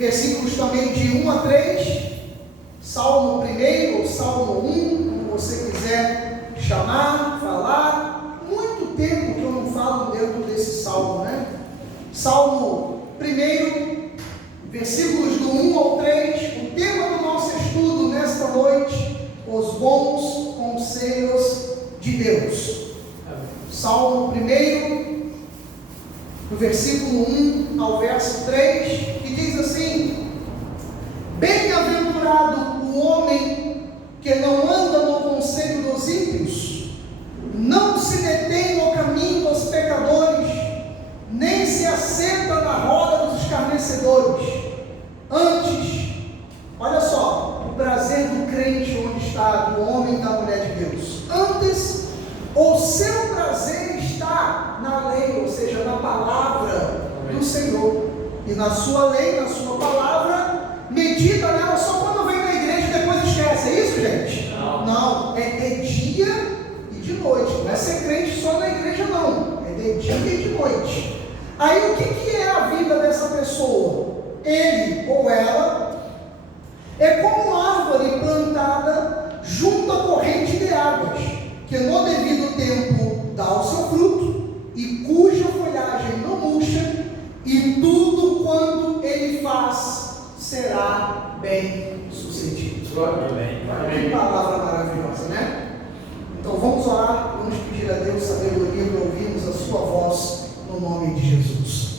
versículos também de 1 a 3, Salmo 1 ou Salmo 1, como você quiser chamar, falar. Muito tempo que eu não falo dentro desse salmo, né? Salmo 1, versículos do 1 ao 3, o tema do nosso estudo nesta noite: os bons conselhos de Deus. Salmo 1, do versículo 1 ao verso 3, que diz assim: bem-aventurado o homem que não anda no conselho dos ímpios, não se detém no caminho dos pecadores, nem se assenta na roda dos escarnecedores. Antes, olha só, o prazer do crente onde está, do homem e da mulher de Deus. Antes, o seu prazer está na lei, ou seja, na palavra do Senhor. E na sua lei, na sua palavra, medita nela só quando vem na igreja e depois esquece. É isso, gente? Não, é de dia e de noite. Não é ser crente só na igreja, não. É de dia e de noite. Aí o que é a vida dessa pessoa? Ele ou ela é como árvore plantada junto à corrente de águas, que no devido tempo dá o seu fruto, e cuja folhagem não murcha, e tudo quanto ele faz será bem sucedido. Que palavra maravilhosa, né? Então vamos orar, vamos pedir a Deus sabedoria para ouvirmos a sua voz, no nome de Jesus.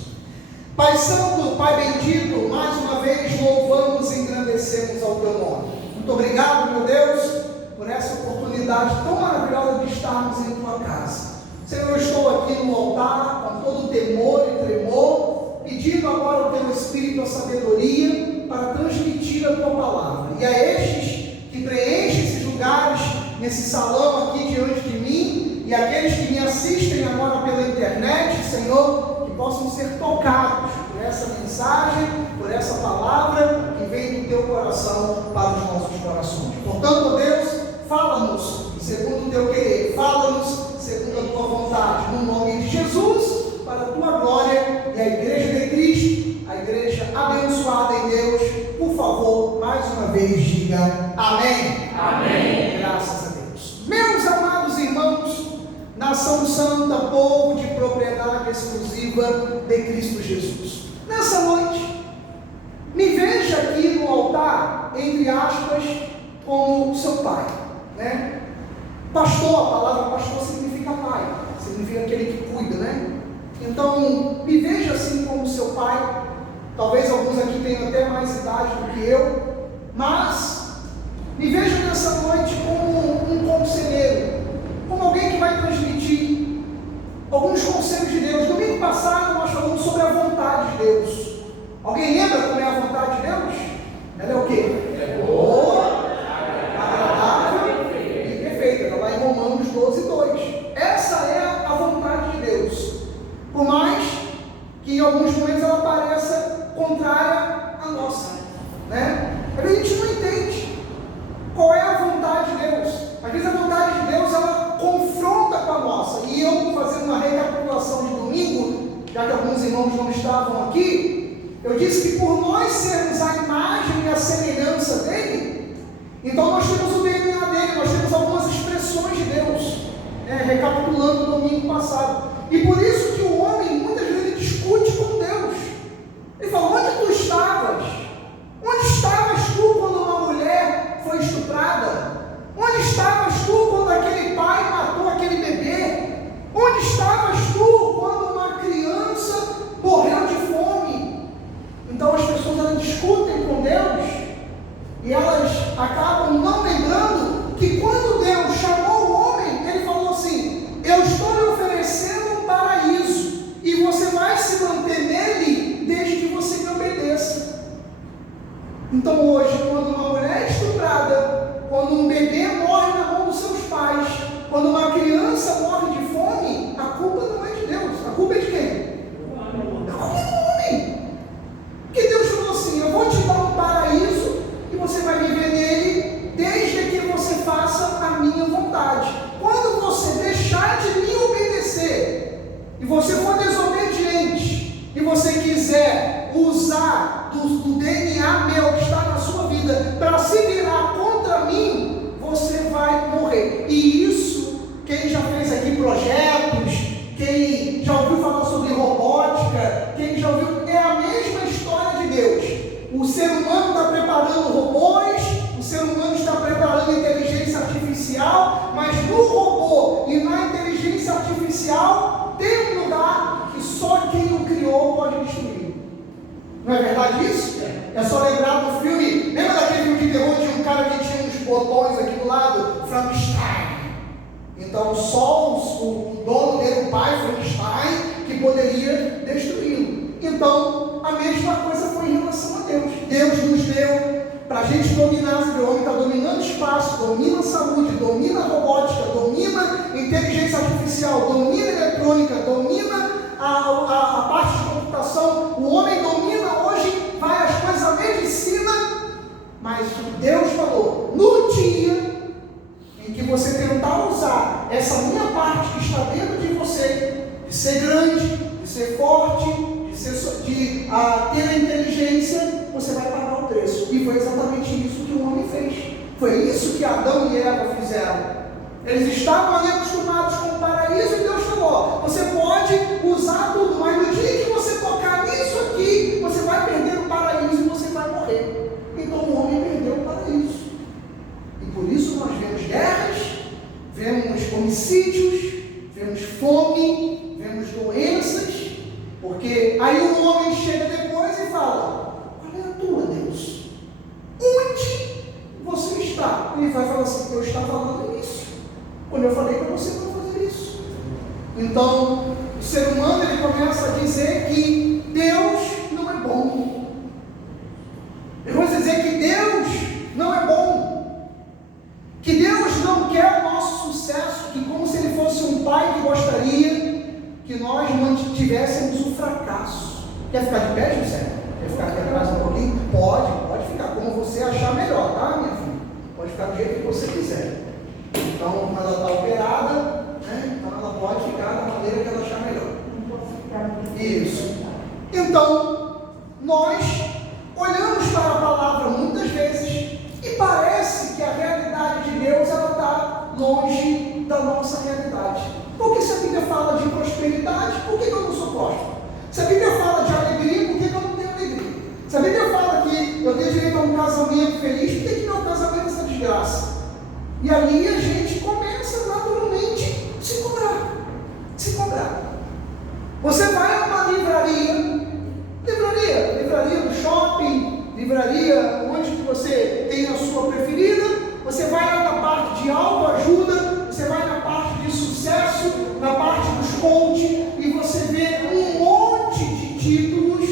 Pai Santo, Pai bendito, mais uma vez louvamos e engrandecemos ao teu nome. Muito obrigado, meu Deus, por essa oportunidade tão maravilhosa de estarmos em tua casa. Senhor, eu estou aqui no altar com todo temor e tremor, pedindo agora ao teu Espírito a sabedoria para transmitir a tua palavra. E a estes que preenchem esses lugares, nesse salão aqui diante de mim, e aqueles que me assistem agora pela internet, Senhor, que possam ser tocados por essa mensagem, por essa palavra que vem do teu coração para os nossos corações. Portanto, Deus, fala-nos segundo o teu querer, fala-nos segundo a tua vontade, no nome de Jesus, para a tua glória. E a igreja de Cristo, a igreja abençoada em Deus, por favor, mais uma vez diga amém. Amém. Graças a Deus. Meus amados irmãos, nação santa, povo de propriedade exclusiva de Cristo Jesus, nessa noite, me veja aqui no altar, entre aspas, como seu pai, né? Pastor, a palavra pastor significa pai, significa aquele que cuida, né? Então, me veja assim como seu pai. Talvez alguns aqui tenham até mais idade do que eu, mas me veja nessa noite como um conselheiro, como alguém que vai transmitir alguns conselhos de Deus. Domingo passado nós falamos sobre a vontade de Deus. Alguém lembra como é a vontade de Deus? Ela é o quê? É boa, agradável e perfeita. Está lá em Romanos 12:2. Essa é a vontade de Deus. Por mais que em alguns momentos ela pareça contrária à nossa, né? A gente não entende qual é a vontade de Deus. Às vezes a vontade de Deus ela confronta com a nossa. E eu, fazendo uma recapitulação de domingo, já que alguns irmãos não estavam aqui, eu disse que por nós sermos a imagem e a semelhança dele, então nós temos o DNA dele, nós temos algumas expressões de Deus, né? Recapitulando o domingo passado. E por isso que o homem muitas vezes discute com Deus. Ele fala: onde tu estavas? Onde estavas tu quando uma mulher foi estuprada? Onde estavas tu quando aquele pai matou aquele bebê? Onde estavas tu quando uma criança morreu de fome? Então as pessoas elas discutem com Deus e elas acabam não lembrando que quando Deus chamou o homem, ele falou assim: eu estou lhe oferecendo um paraíso e você vai se manter nele desde que você me obedeça. Então hoje, quando uma mulher é estuprada, quando um bebê morre na mão dos seus pais, quando uma criança morre de fome, a culpa não é de Deus, a culpa é de quem? A culpa é do homem. Porque Deus falou assim: eu vou te dar um paraíso e você vai viver nele desde que você faça a minha vontade. Quando você deixar de me obedecer e você for desobediente e você quiser usar do do DNA meu que está na sua vida para se virar contra mim, você vai morrer. E isso, quem já fez aqui projetos, quem já ouviu falar sobre robótica, quem já ouviu, é a mesma história de Deus. O ser humano está preparando robôs, o ser humano está preparando inteligência artificial, mas no robô e na inteligência artificial tem um lugar que só quem o criou pode destruir. Não é verdade isso? É só lembrar do filme, lembra daquele filme de terror de um cara que tinha uns botões aqui do lado? Frankenstein. Então só o dono dele, o pai Frankenstein, que poderia destruí-lo. Então a mesma coisa foi em relação a Deus. Deus nos deu para a gente dominar. O homem está dominando o espaço, domina a saúde, domina a robótica, domina a inteligência artificial, domina a eletrônica, domina a parte de computação. O homem domina hoje várias coisas, a medicina, mas Deus falou, no dia em que você tentar usar essa minha parte que está dentro de você, de ser grande, de ser forte, de ter a inteligência, você vai pagar o preço. E foi exatamente isso que o homem fez. Foi isso que Adão e Eva fizeram. Eles estavam ali acostumados com o paraíso e Deus falou, você pode usar tudo, mas no dia que você tocar nisso aqui, você vai perder o paraíso e você vai morrer. Então o homem perdeu o paraíso. E por isso nós vemos guerras, vemos homicídios, vemos fome, vemos doenças, porque aí o homem chega depois e fala, qual é a tua, Deus? Onde você está? Ele vai falar assim, eu estava lá no início, quando eu falei para você não fazer isso. Então, o ser humano ele começa a dizer que Deus não é bom. Ele vai dizer que Deus não é bom, que Deus não quer o nosso sucesso, que como se ele fosse um pai que gostaria que nós mantivéssemos o fracasso. Quer ficar de pé, José? Quer ficar aqui atrás um pouquinho? Pode ficar como você achar melhor, tá, minha filha? Pode ficar do jeito que você quiser. Então, ela está operada, né? Então ela pode ficar da maneira que ela achar melhor. Isso. Então, nós olhamos para a palavra muitas vezes e parece que a realidade de Deus ela está longe da nossa realidade. Porque se a Bíblia fala de prosperidade, por que eu não sou próspero? Se a Bíblia fala de alegria, por que eu não tenho alegria? Se a Bíblia fala que eu tenho direito a um casamento feliz, por que meu casamento é essa desgraça? E ali a gente começa naturalmente a se cobrar. Você vai a uma livraria do shopping, livraria onde que você tem a sua preferida, você vai lá na parte de autoajuda, você vai na parte de sucesso, na parte dos coach, e você vê um monte de títulos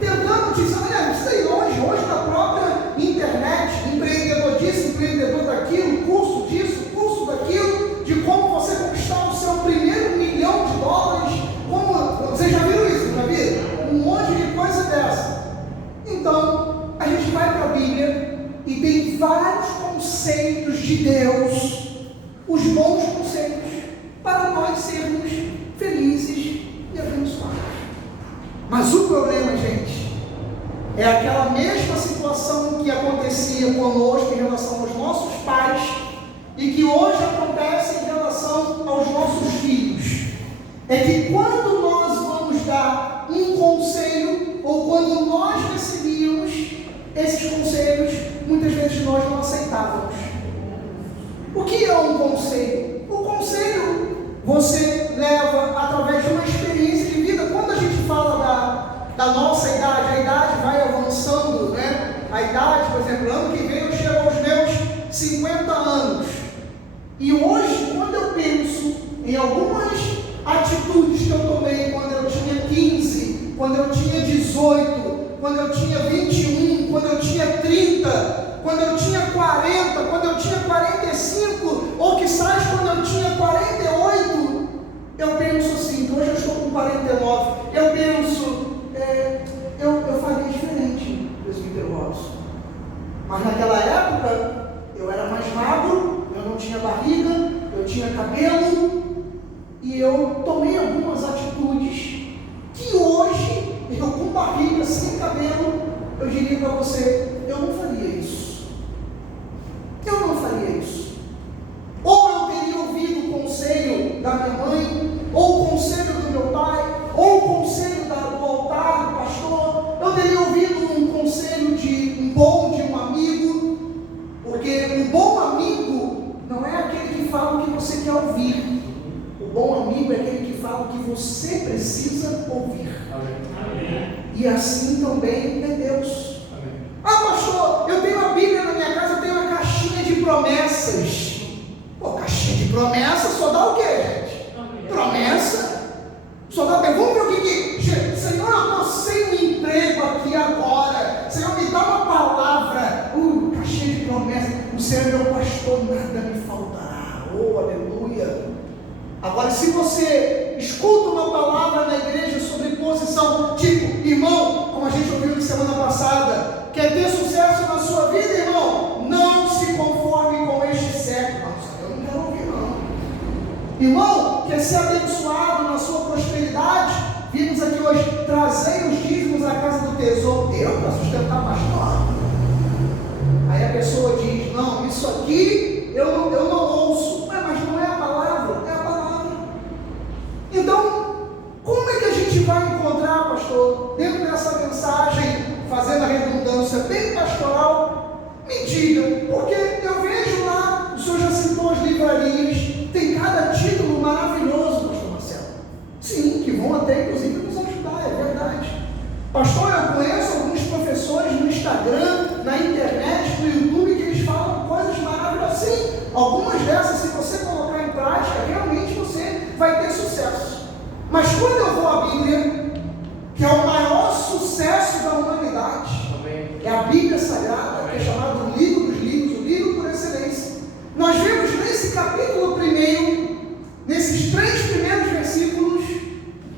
tentando dizer, olha, isso aí hoje na própria internet, empreendedor disso, empreendedor daquilo, curso disso, curso daquilo, de como você conquistar o seu primeiro $1 milhão, como, vocês já viram isso, já viram? Um monte de coisa dessa. Então, a gente vai para a Bíblia e tem vários conceitos de Deus, os bons conceitos, para nós sermos felizes e abençoados. Mas o problema, gente, é aquela mesma situação que acontecia conosco em relação aos nossos pais e que hoje acontece em relação aos nossos filhos. É que quando nós vamos dar um conselho ou quando nós recebíamos esses conselhos, muitas vezes nós não aceitávamos. O que é um conselho? O conselho você leva através de uma experiência de vida. Quando a gente fala da nossa idade, a idade vai avançando, né? A idade, por exemplo, ano que vem eu chego aos meus 50 anos. E hoje, quando eu penso em algumas atitudes que eu tomei quando eu tinha 15, quando eu tinha 18, quando eu tinha 21, quando eu tinha 30, quando eu tinha 40, quando eu tinha 45, ou quizás quando eu tinha 48, eu penso assim, hoje eu estou com 49, eu penso, eu faria diferente, presbítero Robson. Mas naquela época, eu era mais magro, eu não tinha barriga, eu tinha cabelo, e eu tomei algumas atitudes que hoje, eu com barriga, sem cabelo, para você, eu não faria isso. Eu não faria isso. Ou eu teria ouvido o conselho da minha mãe, ou o conselho do meu pai, ou o conselho do altar, do pastor. Eu teria ouvido um conselho de um amigo, porque o bom amigo não é aquele que fala o que você quer ouvir. O bom amigo é aquele que fala o que você precisa ouvir. Amém. E assim também é Deus. Amém. Ah, pastor, eu tenho a Bíblia na minha casa, eu tenho uma caixinha de promessas. Pô, caixinha de promessas só dá o quê, gente? Promessa? Só dá pergunta para o que? Senhor, eu estou sem um emprego aqui agora. Senhor, me dá uma palavra. Caixinha de promessas. O Senhor é meu pastor, nada me faltará. Oh, aleluia. Agora, se você escuta uma palavra na igreja sobre posição, tipo, irmão, como a gente ouviu na semana passada, quer ter sucesso na sua vida, irmão? Não se conforme com este século. Nossa, eu não quero ouvir, não. Irmão, quer ser abençoado na sua prosperidade? Vimos aqui hoje, trazei os dízimos à casa do tesouro. Eu, para sustentar mais nada. Aí a pessoa diz, não, isso aqui eu não ouço. Mas não é a palavra, é a palavra. Então, como é que a gente vai encontrar, pastor, dentro dessa mensagem, fazendo a redundância bem pastoral? Me diga, porque eu vejo lá, o senhor já citou as livrarias, tem cada título maravilhoso, pastor Marcelo. Sim, que vão até inclusive nos ajudar, é verdade. Pastor, eu conheço alguns professores no Instagram, na internet, no YouTube, que eles falam coisas maravilhosas. Sim, algumas dessas, se você colocar em prática, realmente você vai ter sucesso. Mas quando eu vou à Bíblia, que é o maior sucesso da humanidade, amém, é a Bíblia Sagrada, amém, que é chamado o livro dos livros, o livro por excelência. Nós vemos nesse capítulo 1, nesses 3 primeiros versículos,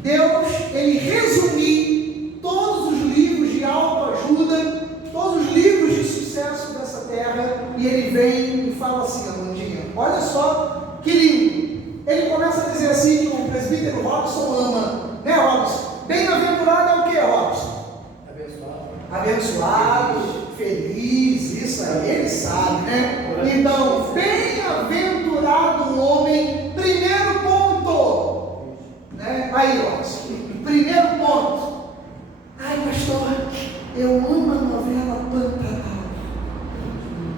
Deus, ele resumiu todos os livros de autoajuda, todos os livros de sucesso dessa terra, e ele vem e fala assim, Amandinha, olha só que lindo. Ele começa a dizer assim, que o presbítero Robson ama, né, Robson? Bem-aventurado é o que, Robson? Abençoado, feliz, isso aí, ele sabe, né? Então, bem-aventurado o homem, primeiro ponto, né? Aí, Robson, primeiro ponto. Ai, pastor, eu amo a novela Pantanal.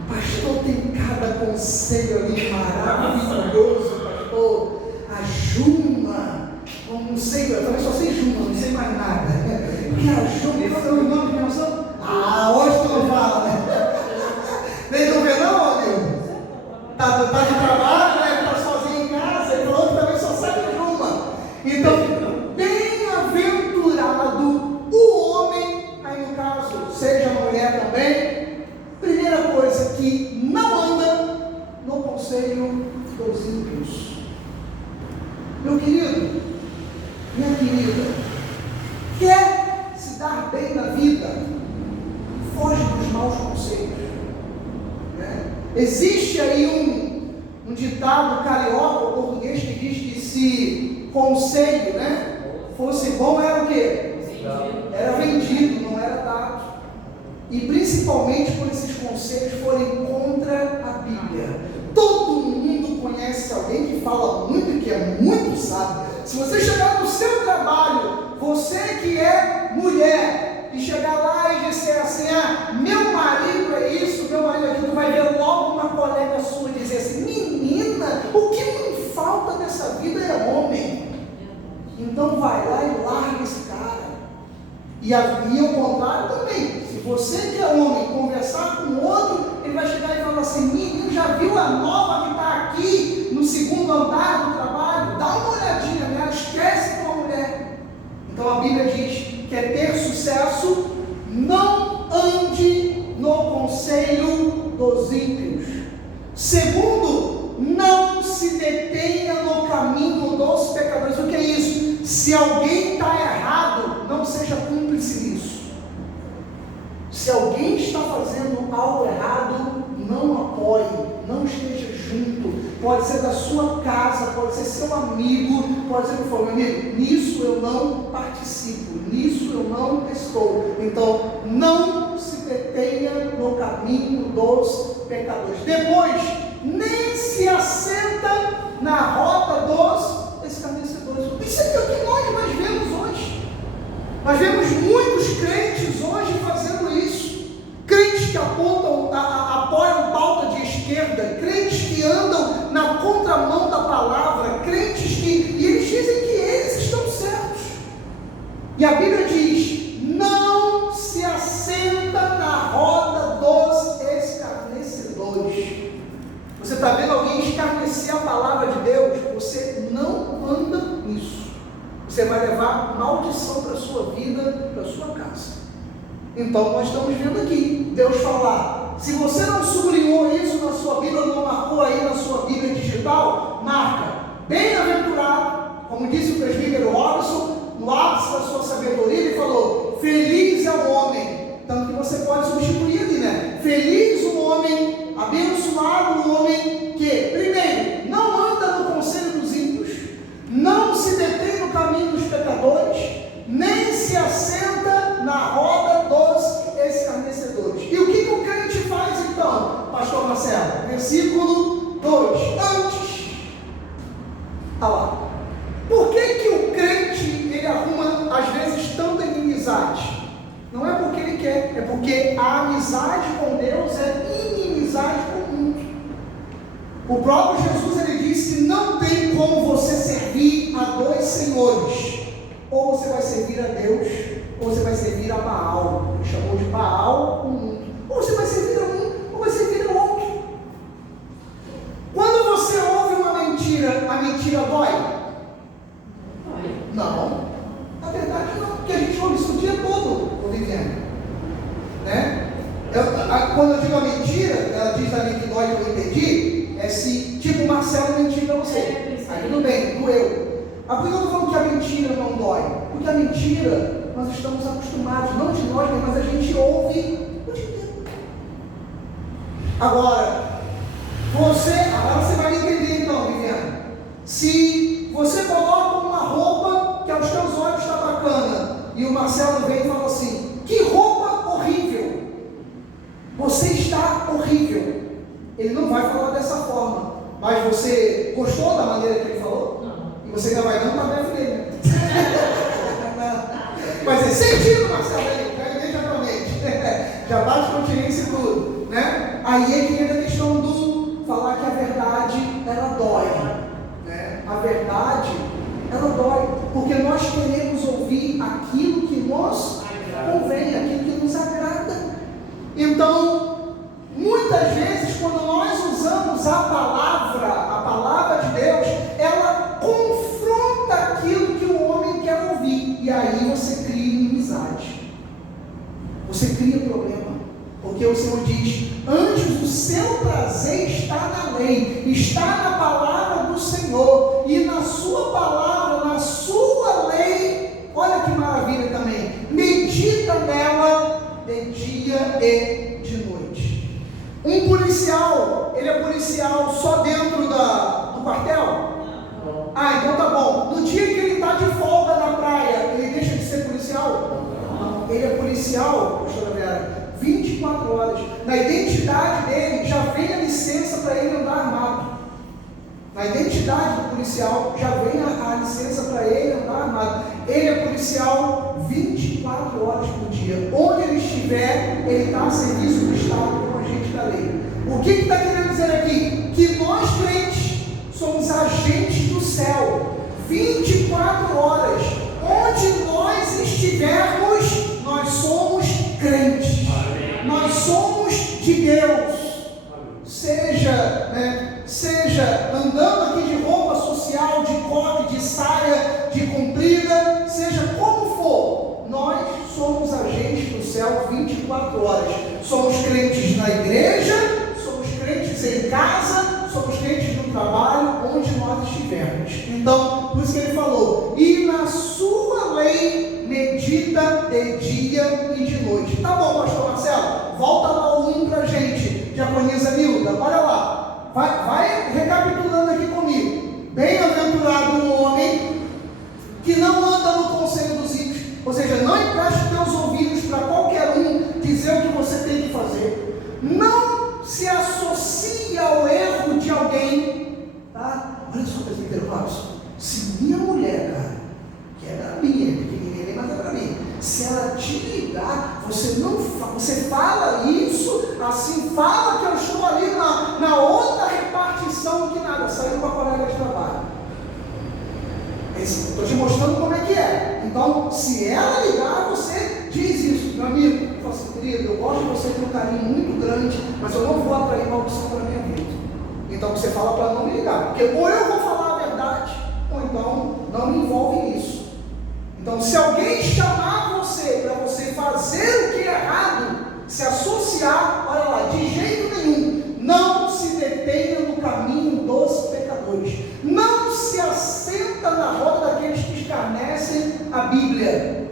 Pastor, tem cada conselho ali maravilhoso, pastor. A Juma, não sei, eu também só sei Juma, não sei mais nada. E a Juma, qual é o nome de menção? Hoje tu não fala, né? Nem não vê não, amigo? Tá de trabalho, né? Tá sozinho em casa, ele falou que também só sabe a Juma. Então, bem-aventurado o homem, aí no caso, seja a mulher também, primeira coisa, que não anda no conselho dos ímpios. Meu querido, minha querida, quer se dar bem na vida? Foge dos maus conselhos. Né? Existe aí um ditado carioca, ou português, que diz que se conselho, né, fosse bom, era o quê? Era vendido, não era dado. E principalmente por esses conselhos forem contra a Bíblia. Todo mundo conhece alguém que fala muito e que é muito sábio. Se você chegar no seu trabalho, você que é mulher, e chegar lá e dizer assim, meu marido é isso, meu marido é aquilo, tu vai ver logo uma colega sua dizer assim, menina, o que me falta nessa vida é homem. Então vai lá e larga esse cara. E ao contrário também, se você que é homem conversar com o outro, ele vai chegar e falar assim, menino, já viu a nova que está aqui no segundo andar do trabalho? Dá uma olhadinha nela, esquece com a mulher. Então a Bíblia diz, quer ter sucesso, não ande no conselho dos ímpios. Segundo, não se detenha no caminho dos pecadores. O que é isso? Se alguém está errado, não seja cúmplice nisso. Se alguém está fazendo algo errado, não apoie, não esteja junto. Pode ser da sua casa, pode ser seu amigo, pode ser do meu amigo. Nisso eu não participo, nisso eu não estou. Então, não se detenha caminho dos pecadores. Depois, nem se assenta na roda dos escarnecedores. Isso é o que nós mais vemos hoje. Nós vemos muitos crentes hoje fazendo isso. Crentes que apoiam pauta de esquerda, crentes que andam na contramão da palavra, crentes e eles dizem que eles estão certos. E a Bíblia diz: não se assenta na roda dos escarnecedores. Você está vendo alguém escarnecer a palavra de Deus? Você não anda nisso. Você vai levar maldição para a sua vida, para a sua casa. Então nós estamos vendo aqui Deus falar: se você não sublinhou isso na sua Bíblia, não marcou aí na sua Bíblia digital, marca: bem-aventurado, como disse o presbítero Robson, no ápice da sua sabedoria, ele falou: feliz é o homem. Tanto que você pode substituir ali, né? Feliz o homem, abençoado o homem que, primeiro, não anda no conselho dos ímpios, não se detém no caminho dos pecadores, nem se assenta na roda dos escarnecedores. E o que o crente faz então, pastor Marcelo? Versículo 2. Antes, está lá. Por que o crente, ele arruma às vezes tanta inimizade? Não é porque ele quer, é porque a amizade com Deus é inimizade com o mundo. O próprio Jesus, ele disse que não tem como você servir a dois senhores. Ou você vai servir a Deus, ou você vai servir a Baal. Ele chamou de Baal o mundo. Ou você vai servir a um, ou vai servir ao outro. Quando você ouve uma mentira, a mentira dói? Não. Na verdade não, porque a gente ouve isso o dia todo, Viviane. Né? Quando eu digo a mentira, ela diz ali que dói, que eu entendi, é se, tipo, o Marcelo mentiu para você. Aí tudo bem, doeu. Mas por que eu estou falando que a mentira não dói? Porque a mentira, nós estamos acostumados, não de nós, mas a gente ouve o dia inteiro. Agora você vai entender então, Viviane. Se você coloca uma roupa que aos teus olhos está bacana, e o Marcelo vem e fala assim: que roupa horrível, você está horrível. Ele não vai falar dessa forma, mas você gostou da maneira que ele falou? Não. E você ainda vai dando para a dele. Mas é sentido, Marcelo, já imediatamente. Já bate continência e tudo, né? Aí é que entra a questão do falar que a verdade, ela dói, né? A verdade, ela dói, porque nós queremos ouvir aquilo que nos convém, aquilo que nos agrada. Então, muitas vezes, quando nós usamos a palavra de Deus, ela confronta aquilo que o homem quer ouvir, e aí você cria inimizade, você cria problema, porque o Senhor diz: antes o seu prazer está na lei, está na palavra do Senhor, e na sua palavra, na sua lei, olha que maravilha também, medita nela de dia e de noite. Um policial, ele é policial só dentro do quartel? Ah, então tá bom. No dia que ele está de folga na praia, ele deixa de ser policial? Não, ele é policial, pastora Vera, 24 horas. Na identidade dele já vem a licença para ele andar armado. Na identidade do policial já vem a licença para ele andar armado. Ele é policial 24 horas por dia. Onde ele estiver, ele está a serviço do Estado como agente da lei. O que está querendo dizer aqui? Que nós crentes somos agentes do céu, 24 horas, onde nós estivermos, nós somos crentes, nós somos de Deus, seja andando aqui de roupa social, de coque, de saia, de comprida, seja como for, nós somos agentes do céu 24 horas, somos crentes na igreja, somos crentes em casa, somos crentes no trabalho, onde nós estivermos. Então, por isso que ele falou: e na sua lei medita de dia e de noite. Tá bom, pastor Marcelo, volta lá o 1 pra gente, diaconisa Nilda, olha lá, vai recapitulando aqui comigo. Bem-aventurado o homem que não anda no conselho dos ímpios, ou seja, não empreste teus ouvidos para qualquer um dizer o que você tem que fazer. não se associe ao erro de alguém, tá? Olha só, presbítero Robson, se minha mulher, cara, que era minha, pequenininha, mas era minha, se ela te ligar, você fala isso, assim, fala que eu estou ali na outra repartição, que nada, saiu com a colega de trabalho. Estou te mostrando como é que é. Então, se ela ligar, você diz isso. Meu amigo, eu falo assim, querido, eu gosto de você, ter um carinho muito grande, mas eu não vou atrair maldição para a minha vida. Então, você fala para não me ligar, porque ou eu vou falar a verdade, ou então não me envolve nisso. Então, se alguém chamar você para você fazer o que é errado, se associar, olha lá, de jeito nenhum, não se detenha no caminho dos pecadores, não se assenta na roda daqueles que escarnecem a Bíblia.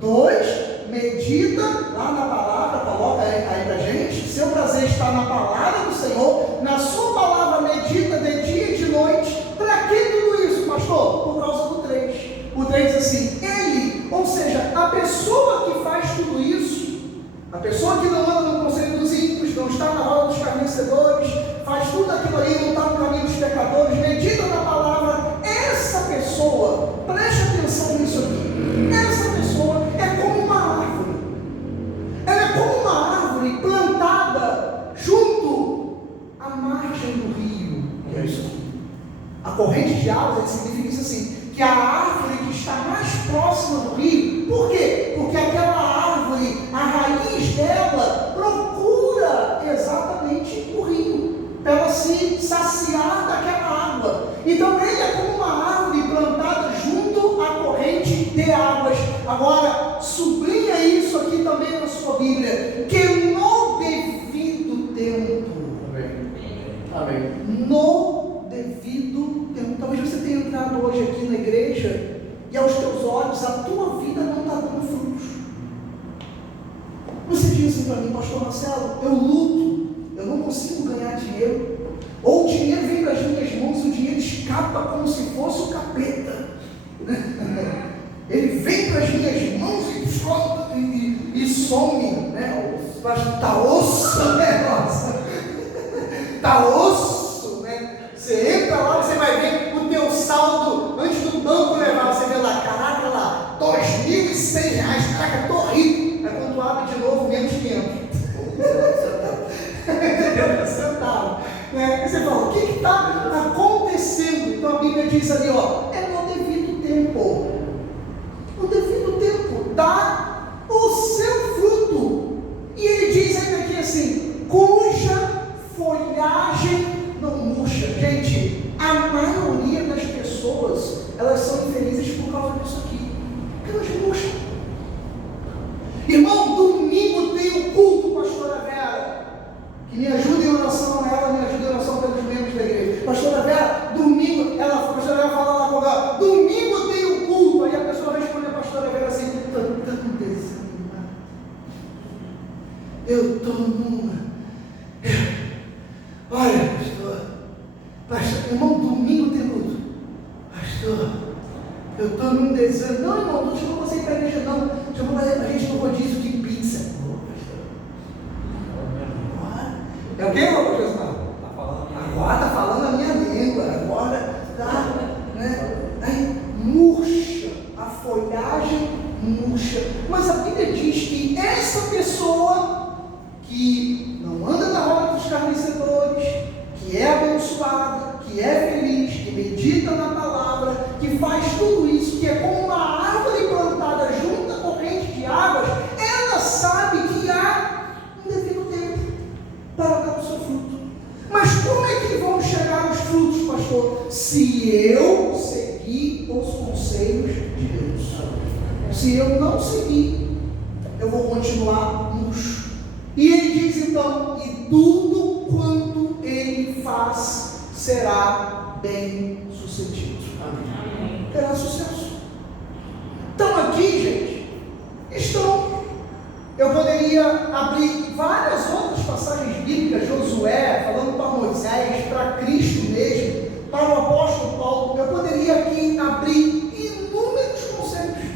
2, medita lá na palavra, coloca aí pra gente, seu prazer está na palavra do Senhor, na sua palavra medita de dia e de noite. Para que tudo isso, pastor? Por causa do 3. O 3 diz assim, ele, ou seja, a pessoa que faz tudo isso, a pessoa que não anda no conselho dos ímpios, não está na roda dos escarnecedores, faz tudo aquilo ali, não está no caminho dos pecadores, medita na palavra, essa pessoa, preste atenção nisso aqui, essa pessoa é como uma árvore, ela é como uma árvore plantada junto à margem do rio, que é isso aqui. A corrente de águas significa isso assim, que a árvore que está mais próxima do rio, por quê? Porque aquela árvore, a raiz dela procura exatamente o rio, para ela se saciar daquela água. Então ele é como uma árvore plantada junto à corrente de águas. Agora, sublinha isso aqui também na sua Bíblia, que no devido tempo, amém. No devido tempo. Talvez você tenha entrado hoje aqui na igreja e aos teus olhos a tua vida não está dando frutos. Você diz assim para mim, pastor Marcelo, eu luto, eu não consigo ganhar dinheiro, ou o dinheiro vem para as minhas mãos, o dinheiro escapa como se fosse o capeta, ele vem para as minhas mãos e some, né? Está osso, né? Nossa, está osso, né? Você entra lá, você vai ver o teu saldo antes do banco levar, você vê lá, caraca, lá, R$2.100, caraca, estou rico. Aí quando tu abre de novo, menos 500 centavos. Né? Você fala, o que está acontecendo? Então a Bíblia diz ali, ó, é no devido tempo. No devido tempo, dá o seu fruto. E ele diz ainda aqui assim, cuja folhagem não murcha. Gente, a maioria das pessoas, elas são infelizes por causa disso aqui, porque elas murcham. Irmão, domingo tem o culto, pastora Vera, que me ajuda em oração, ela me ajuda em oração pelos membros da igreja. Pastora Vera, domingo, a pastora Vera fala lá com ela, domingo tem o culto. Aí a pessoa responde a pastora Vera assim, estou tão desanimado, eu estou numa... Olha, pastor, irmão, domingo tem culto. Pastor, eu estou num desânimo. Não, irmão, não chamou você para a igreja, não. Chamou a gente no rodízio de pizza. É o que, irmão, Josmar? Agora está falando a minha língua. Agora está, né? Aí murcha, a folhagem murcha. Mas a Bíblia diz que essa pessoa que não anda na roda dos escarnecedores, que é abençoada, que é feliz, que medita na palavra, que faz tudo isso, que é como uma árvore plantada junto à corrente de águas, ela sabe que há um devido tempo para dar o seu fruto. Mas como é que vão chegar os frutos, pastor? Se eu seguir os conselhos de Deus. Se eu não seguir, eu vou continuar murcho. E ele diz então, e tudo quanto ele faz será bem sucedido. Amém. Terá sucesso. Então aqui, gente, eu poderia abrir várias outras passagens bíblicas, Josué, falando para Moisés, para Cristo mesmo, para o apóstolo Paulo. Eu poderia aqui abrir inúmeros conselhos.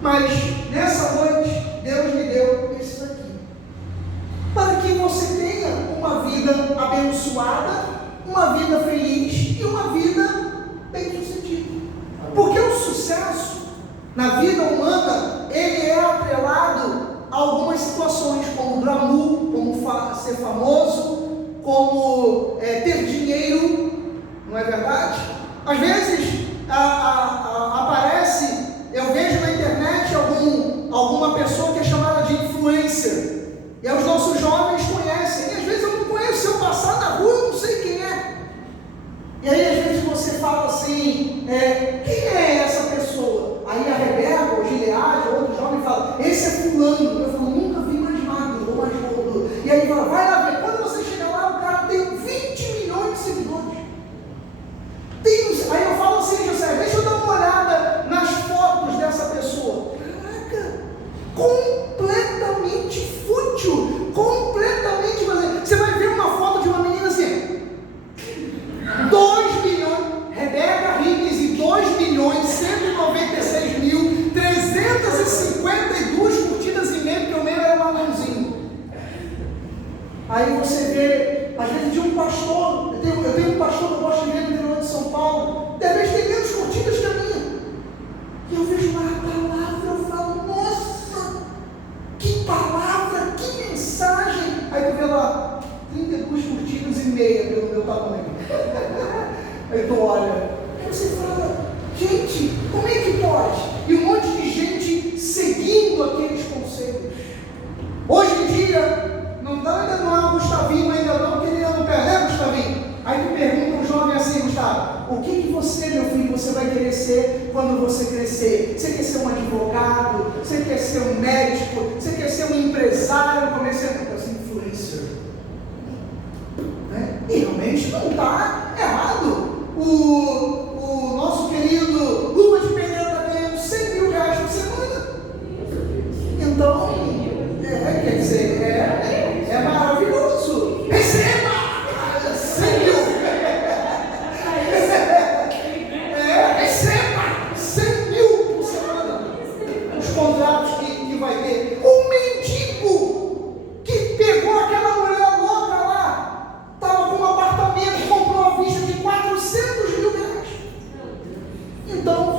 Mas nessa noite, Deus me deu esses aqui. você tenha uma vida abençoada, uma vida feliz e uma vida bem-sucedida. Porque o sucesso na vida humana, ele é atrelado a algumas situações, como glamour, como ser famoso, como ter dinheiro, não é verdade? Às vezes aparece, eu vejo na internet alguma pessoa que é chamada de influencer, e os nossos jovens conhecem, e às vezes eu não conheço, se eu passar na rua eu não sei quem é. E aí às vezes você fala assim, quem é essa pessoa? Aí a Rebeca, ou Gileade, ou outro jovem fala, esse é fulano. Eu falo, nunca vi mais magro ou mais gordo. E aí fala, vai lá ver. Quando você chega lá, o cara tem 20 milhões de seguidores. Aí eu falo assim, José, deixa eu dar uma olhada nas fotos dessa pessoa. Caraca, completamente fútil, completamente vazio. Você vai ver uma foto de uma menina assim, 2 milhões, Rebeca Ribes e 2.196.352 curtidas e meio, porque o meu era um anãozinho. Aí você vê, às vezes de um pastor, eu tenho um pastor que eu gosto de ver no interior de São Paulo, de repente tem menos curtidas que a minha. E eu vejo lá a palavra, eu falo, nossa, que palavra, que mensagem. Aí eu vejo lá, 32 curtidas e meia pelo meu tamanho. Aí tu olha, aí você fala, gente, como é que pode? E um monte de gente seguindo aqueles conselhos. Hoje em dia, ainda não há o Gustavinho, ainda não, porque ele não perde, né, Gustavinho? Aí tu pergunta um jovem assim, Gustavo, o que você, meu filho, você vai querer ser quando você crescer? Você quer ser um advogado? Você quer ser um médico? Você quer ser um empresário? Comecei a ser influencer. Né? E realmente não está errado. O nosso querido Lula de Pereira está ganhando 100 mil reais por semana. Então, quer dizer, é maravilhoso. Receba! 100 mil! Receba! 100 mil por semana. Os contratos que vai ter. Um mendigo que pegou aquela mulher louca lá, estava com um apartamento, comprou à vista de 400 mil reais. Então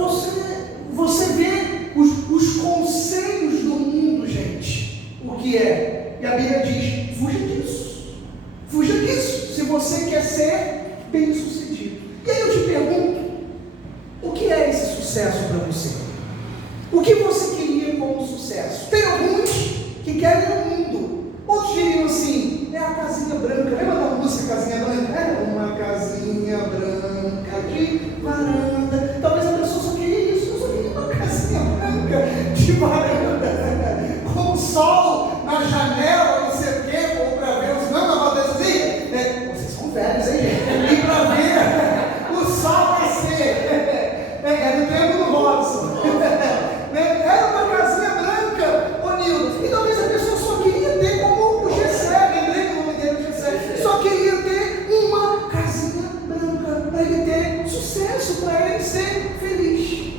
você vê os conselhos do mundo, gente. O que é? E a Bíblia diz, fuja disso. Fuja disso, se você quer ser bem sucedido. E aí eu te pergunto, o que é esse sucesso para você? O que você queria como sucesso? Tem alguns que querem o mundo. Outros diriam assim, é a casinha branca. Lembra da música Casinha Branca? É uma casinha branca de varanda. Talvez a pessoa só queria isso. Eu só queria uma casinha branca de varanda. Com o sol na janela, não sei o quê, ou para ver os... Não acontece assim? Vocês são velhos, hein, gente? E para ver o sol nascer. É do tempo do Robson. Era uma casinha branca, ô Nildo. E talvez a pessoa só queria ter como o Gessé, lembrei do nome dele, o Gessé. Só queria ter uma casinha branca para ele ter sucesso, para ele ser feliz.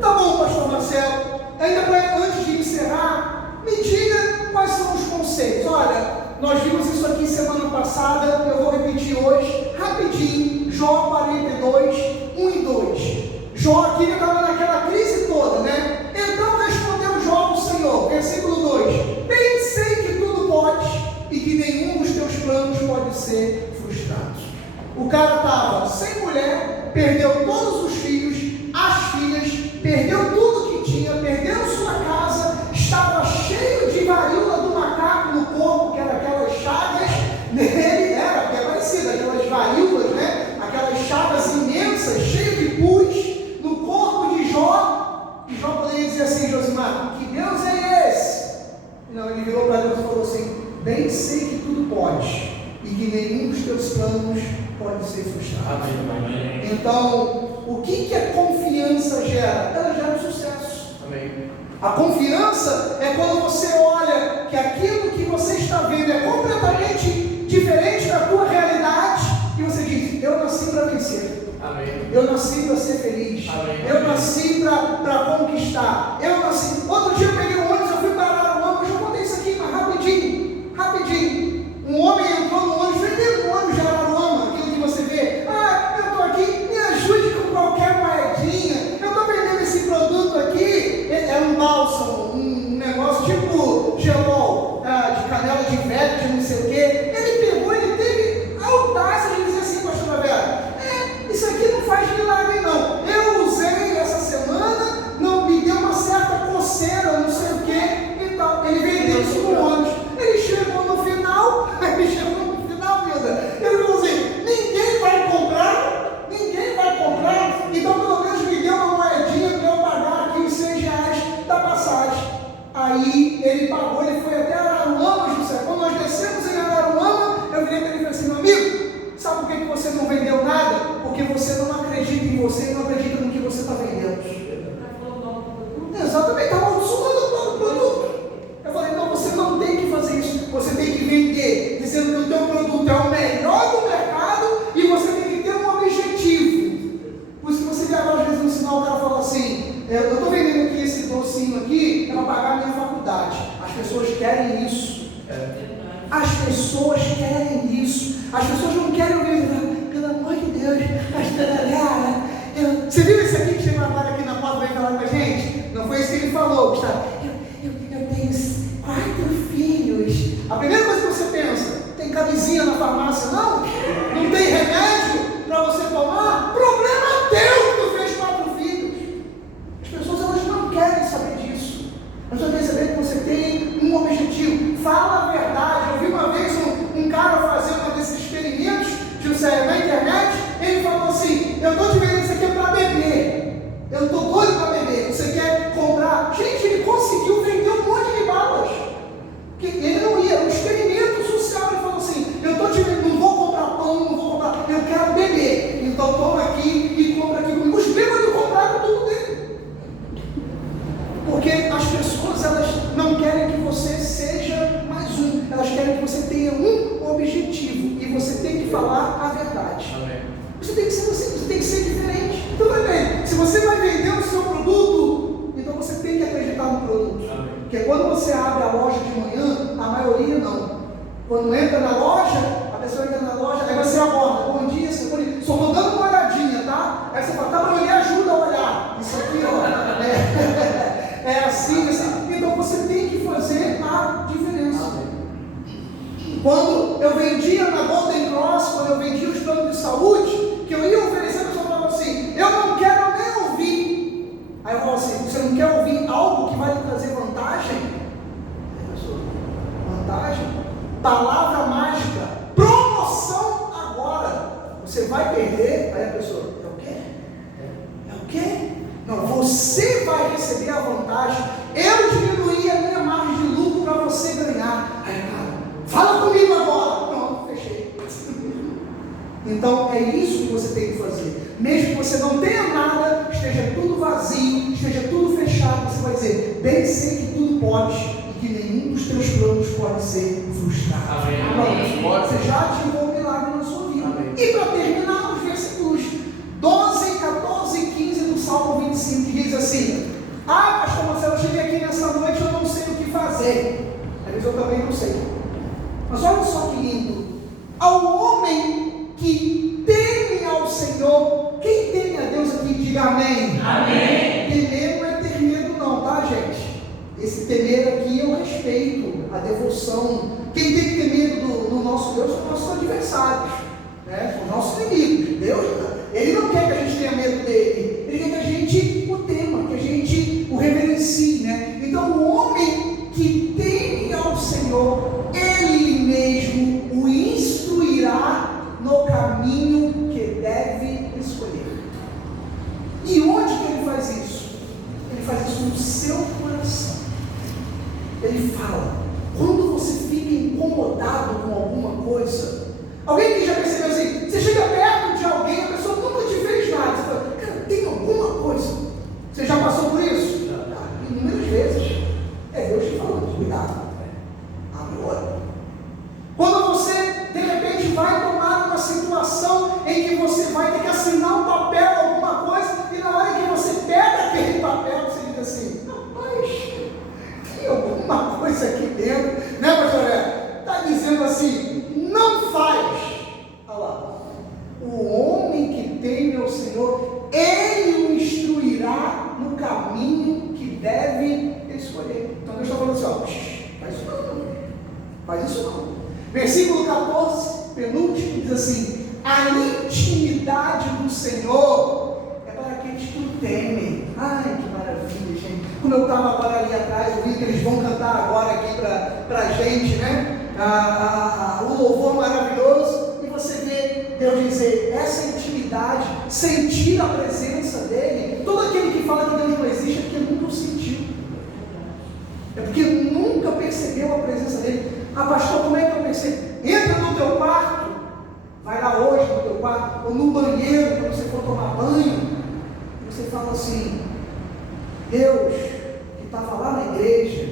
Tá bom, pastor Marcelo. Ainda antes de encerrar, me diga quais são os conceitos. Olha, nós vimos isso aqui semana passada, eu vou repetir hoje, rapidinho, Jó 42, 1 e 2. Jó aqui estava naquela crise toda, né? Então respondeu Jó ao Senhor, versículo 2: bem sei que tudo podes e que nenhum dos teus planos pode ser frustrado. O cara estava sem mulher, perdeu todos os filhos, as filhas, perdeu tudo que tinha, perdeu sua casa, estava cheio de varíola do macaco no corpo, que era aquelas chagas nele, era até parecido, aquelas varíolas, né? Aquelas chagas imensas, cheias de pus no corpo de Jó. E Jó poderia dizer assim, Josimar, que Deus é esse? Não, ele virou para Deus e falou assim, bem sei que tudo pode e que nenhum dos teus planos pode ser frustrado. Amém. Então, o que a confiança gera? Ela gera sucesso. Amém. A confiança é quando você olha que aquilo que você está vendo é completamente diferente da tua realidade e você diz, eu nasci para vencer. Amém. Eu nasci para ser feliz. Amém. Eu nasci para conquistar. Eu nasci. Outro dia eu peguei um ônibus, eu fui parar no ônibus, eu contei isso aqui, mas rapidinho. querem isso. As pessoas querem isso. As pessoas não querem ouvir, pelo amor de Deus, pastora Lara. Você viu esse aqui que chegou agora aqui na porta e veio falar com a gente? Não foi isso que ele falou, Gustavo. Eu tenho 4 filhos. A primeira coisa que você pensa, tem camisinha na farmácia? Não? Não tem remédio para você tomar? Problema teu que tu fez 4 filhos. As pessoas, elas não querem saber disso. Elas só querem saber que você tem um objetivo. Fala a verdade. Eu vi uma vez um cara fazer um desses experimentos na internet. Ele falou assim: eu estou te vendendo isso aqui para beber. Eu estou doido para beber. Você quer comprar? Gente, ele conseguiu vender um monte de balas. Que ele não ia, um experimento social. Ele falou assim: eu estou te vendendo, não vou comprar pão, não vou comprar, eu quero beber. Então toma aqui e compra aqui. Os bêbados compraram tudo dele. Porque as pessoas, elas não querem que você seja mais um. Elas querem que você tenha um objetivo. E você tem que falar a verdade. Amém. Você tem que ser você tem que ser diferente. Então, bem, se você vai vender o seu produto, então você tem que acreditar no produto. Amém. Porque quando você abre a loja de manhã, a maioria não. Quando entra na loja, a pessoa entra na loja, aí você aborda: bom dia, seu bonito, só vou dando uma olhadinha, tá? Aí você fala: tá, mas me ajuda a olhar. Isso aqui, ó, é assim, assim. Então você tem que fazer a diferença. Amém. Quando eu vendia na Golden Cross, quando eu vendia os planos de saúde, que eu ia oferecer, a pessoa falava assim: eu não quero nem ouvir. Aí eu falava assim: você não quer ouvir algo que vai lhe trazer vantagem? Vantagem? Palavra mágica, promoção agora. Você vai perder. Aí a pessoa: é o quê? É o quê? Não, você vai receber a vantagem. Eu diminuí a minha margem de lucro para você ganhar. Aí, cara, fala comigo agora. Pronto, fechei. Então é isso que você tem que fazer. Mesmo que você não tenha nada, esteja tudo vazio, esteja tudo fechado, você vai dizer: bem sei que tudo pode e que nenhum dos teus planos pode ser frustrado. Amém. Pronto, você já ativou um milagre na sua vida. Amém. E para terminar, os versículos 12, 14 e 15 do Salmo 25, que diz assim: ah, pastor Marcelo, eu cheguei aqui nessa noite, eu não sei o que fazer. Às vezes eu também não sei. Mas olha só que lindo. Ao homem que teme ao Senhor, quem teme a Deus aqui, diga amém. Amém. Temer não é ter medo não, tá, gente? Esse temer aqui é o respeito, a devoção. Quem tem que ter medo do nosso Deus são nossos adversários, né? São nossos inimigos. Deus, Ele não quer que a gente tenha medo dele. Ele quer que a gente o tema, que a gente o reverencie, né? Então o homem que teme ao Senhor, Ele mesmo o instruirá no caminho que deve escolher. E onde que Ele faz isso? Ele faz isso no seu coração. Ele fala: quando você fica incomodado com alguma coisa, alguém que já percebeu assim, você chega perto de alguém, a pessoa nunca te fez nada, você fala: cara, tem alguma coisa. Você já passou por isso? Inúmeras vezes. É Deus te falando: cuidado, abre o olho. Quando você de repente vai tomar uma situação em que você vai ter que assinar um papel, alguma coisa, e na hora que você pega aquele papel, você diz assim: rapaz, tem alguma coisa aqui dentro, né, pastor? Está dizendo assim: não faz. Olha lá: o homem que teme ao Senhor, Ele o instruirá no caminho que deve escolher. Então Deus está falando assim: ó, faz isso não, faz isso não. Versículo 14, penúltimo, diz assim: a intimidade do Senhor é para aqueles que o temem. Ai, que maravilha, gente. Como eu estava agora ali atrás, eu vi que eles vão cantar agora aqui para a gente, né? O louvor maravilhoso. E você vê Deus dizer: essa intimidade, sentir a presença dEle. Todo aquele que fala que Deus não existe é porque nunca o sentiu. É porque nunca percebeu a presença dEle. Ah, pastor, como é que eu percebo? Entra no teu quarto, vai lá hoje no teu quarto, ou no banheiro, quando você for tomar banho, e você fala assim: Deus, que estava lá na igreja,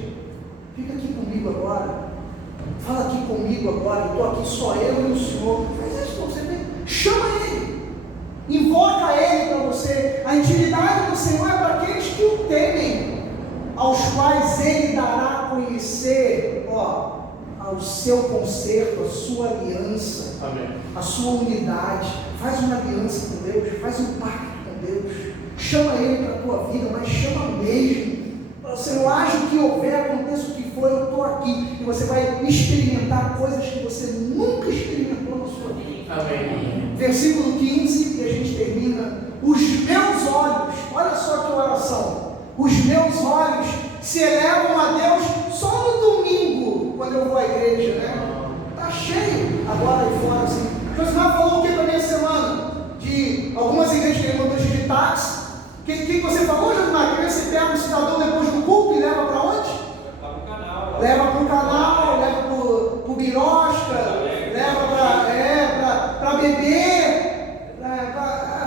fica aqui comigo agora, fala aqui comigo agora, eu estou aqui só eu e o Senhor. Faz isso para você ver, chama Ele, invoca Ele para você. A intimidade do Senhor é para aqueles que o temem, aos quais Ele dará a conhecer ao seu conserto, a sua aliança, Amém. a sua unidade. Faz uma aliança com Deus, faz um pacto com Deus, chama Ele para a tua vida, mas chama mesmo. Senhor, haja o que houver, aconteça o que for, eu estou aqui. E você vai experimentar coisas que você nunca experimentou na sua vida. Amém. Versículo 15, e a gente termina. Os meus olhos, olha só que oração, os meus olhos se elevam a Deus só no domingo, quando eu vou à igreja, né? Está cheio agora aí fora, assim. Josimar falou o que para a minha semana? De algumas igrejas que mandam de táxi. O que você falou, Josimar? Que você pega o cidadão depois do culto e leva para onde? Leva para o canal, leva para o birosca, leva para beber,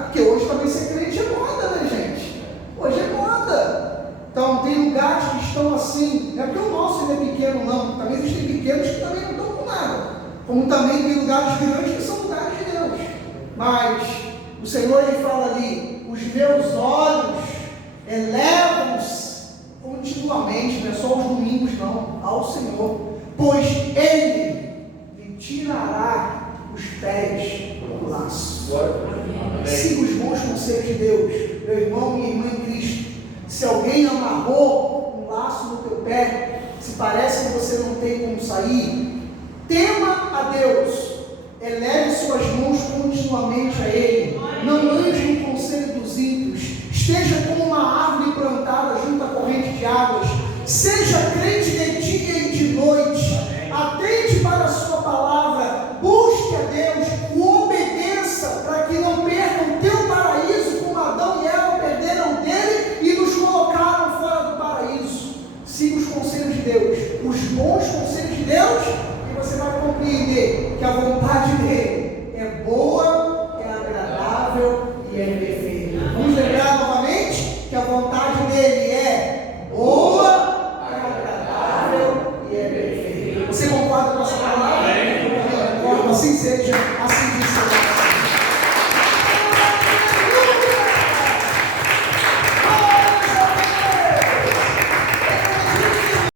porque hoje também ser crente é moda, né, gente? Hoje é moda. Então tem lugares que estão assim, não é porque o nosso ele é pequeno não, também existem pequenos que também não estão com nada, como também tem lugares grandes que são lugares de Deus, mas o Senhor ele fala ali, os meus olhos elevam-se continuamente, não é só os domingos não, ao Senhor, pois Ele lhe tirará os pés do laço. Siga os bons conselhos de Deus, meu irmão, minha irmã em Cristo. Se alguém amarrou um laço no teu pé, se parece que você não tem como sair, tema a Deus, eleve suas mãos continuamente a Ele, não ande no conselho dos ímpios, esteja como uma árvore plantada junto à corrente de águas, seja crente de dia e de noite, atente para a sua palavra, busque a Deus, o obedeça, para que não perca o teu paraíso, como Adão e Eva perderam dele e nos colocaram fora do paraíso. Siga os conselhos de Deus, os bons conselhos de Deus, e você vai compreender que a vontade dele é boa, é agradável e é perfeita. Vamos lembrar novamente que a vontade dele é boa, é agradável e é perfeita. Você concorda com essa palavra? Assim seja. Assim